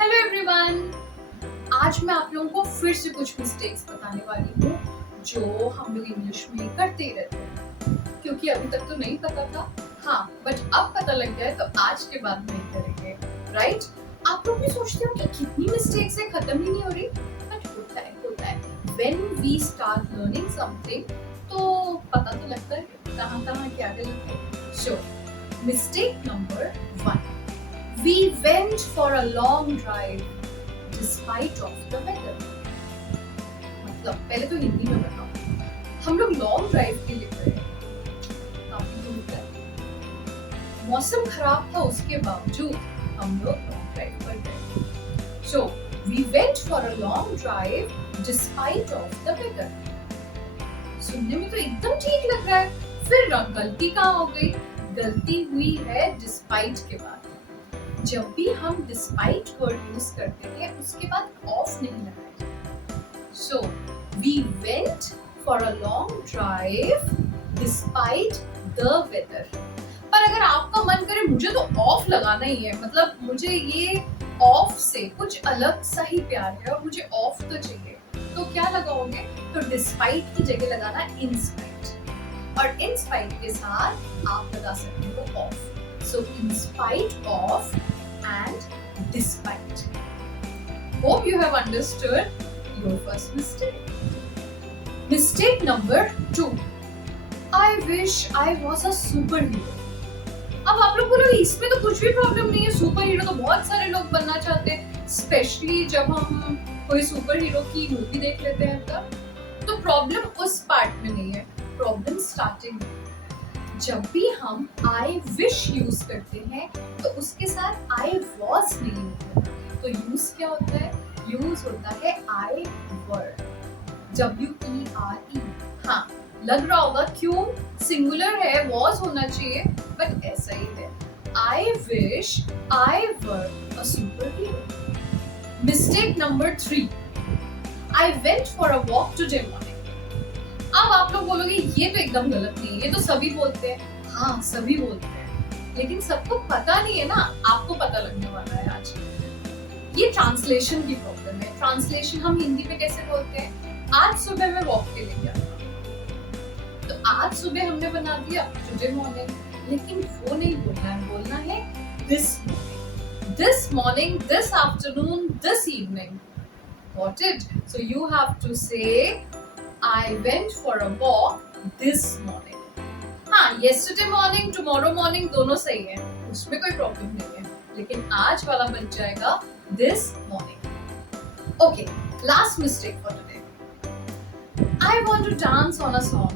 Hello everyone. आज मैं आप लोगों को फिर से कुछ मिस्टेक्स बताने वाली हूँ जो हम लोग इंग्लिश में करते ही रहते हैं, क्योंकि अभी तक तो नहीं पता था। हाँ, बट अब पता लग गया है, तो आज के बाद नहीं करेंगे, राइट? आप लोग भी सोचते हो कि कितनी मिस्टेक्स है, खत्म ही नहीं हो रही, बट होता है। When we start learning something, तो पता तो लगता है कहाँ क्या गलत है। So, mistake number 1. We went for a long drive despite of the weather. मतलब पहले तो हिंदी में बताओ, हम लोग लॉन्ग ड्राइव के लिए गए, काफी दूर तक। मौसम खराब था, उसके बावजूद हम लोग लॉन्ग ड्राइव पर गए। So we went for a long drive despite of the weather. सुनने में तो एकदम ठीक लग रहा है, फिर गलती कहाँ हो गई? गलती हुई है डिस्पाइट के बाद। जब भी हम डिस्पाइट वर्ड यूज करते हैं, उसके बाद ऑफ नहीं लगाएंगे। So we went for a long drive despite the weather. पर अगर आपका मन करे मुझे तो ऑफ लगाना ही है, मतलब मुझे ये ऑफ से कुछ अलग सा ही प्यार है और मुझे ऑफ तो चाहिए, तो क्या लगाओगे? तो डिस्पाइट की जगह लगाना इंस्पाइट, और इंस्पाइट के साथ आप लगा सकते हो of. So in spite of and despite. Hope you have understood your first mistake. Mistake number 2. I wish I was a superhero. अब आप लोग बोलोगे इसमें तो कुछ भी प्रॉब्लम नहीं है, सुपर हीरो तो बहुत सारे लोग बनना चाहते हैं, स्पेशली जब हम कोई सुपर हीरो की मूवी देख लेते हैं तब। तो प्रॉब्लम उस पार्ट में नहीं है, प्रॉब्लम स्टार्टिंग में। जब भी हम आई विश यूज करते हैं तो उसके साथ आई वॉज नहीं होता, तो यूज क्या होता है? यूज होता है आई वर, WERE। हाँ, लग रहा होगा क्यों सिंगुलर है, वॉज होना चाहिए, बट ऐसा ही है। I wish I were a super hero. Mistake number 3. I went for a walk today morning. अब आप लोग बोलोगे ये तो एकदम गलत नहीं है, ये तो सभी बोलते हैं। हाँ, सभी बोलते हैं, लेकिन सबको पता नहीं है ना। आपको पता लगने वाला है आज। ये ट्रांसलेशन की प्रॉब्लम है। ट्रांसलेशन हम हिंदी में कैसे बोलते हैं? आज सुबह मैं वॉक के लिए गया था, तो आज सुबह हमने बना दिया टुडे मॉर्निंग, लेकिन वो नहीं बोलना है, बोलना है this morning, this afternoon, this evening. Got it? So you have to say I went for a walk this morning. हाँ, yesterday morning, tomorrow morning दोनों सही है, उसमें कोई प्रॉब्लम नहीं है, लेकिन आज वाला बन जाएगा this morning. Okay, last mistake for today. I want to dance on a song.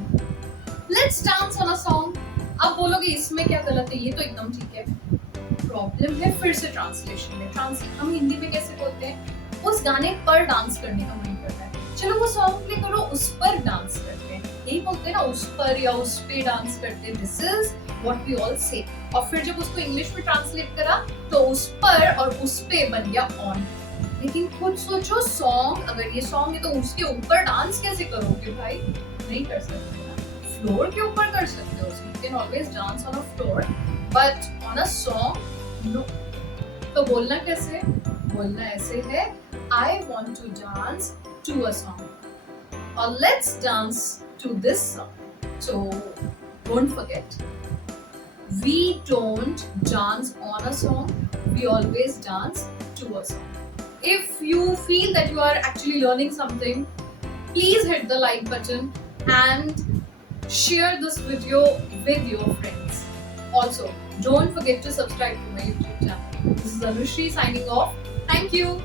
Let's dance on a song. अब बोलोगे इसमें क्या गलत है? ये तो एकदम ठीक है। प्रॉब्लम है फिर से ट्रांसलेशन में। हम हिंदी में कैसे बोलते हैं? उस गाने पर डांस करने का मन करता है, चलो वो सॉन्ग प्ले करो, उस पर डांस करते हैं, यही बोलते हैं ना, उस पर या उस पे डांस करते हैं। This is what we all say. और फिर जब उसको इंग्लिश में ट्रांसलेट करा तो उस पर और उस पे बन गया ऑन। लेकिन खुद सोचो, सॉन्ग अगर ये सॉन्ग है तो उसके ऊपर डांस कैसे करोगे भाई? नहीं कर सकते ना। फ्लोर के ऊपर कर सकते हो, you can always dance on a floor, but on a song no. तो बोलना कैसे? बोलना ऐसे है, I want to dance to a song, or let's dance to this song. So don't forget, we don't dance on a song, we always dance to a song. If you feel that you are actually learning something, please hit the like button and share this video with your friends. Also, don't forget to subscribe to my YouTube channel. This is Anushree signing off. Thank you.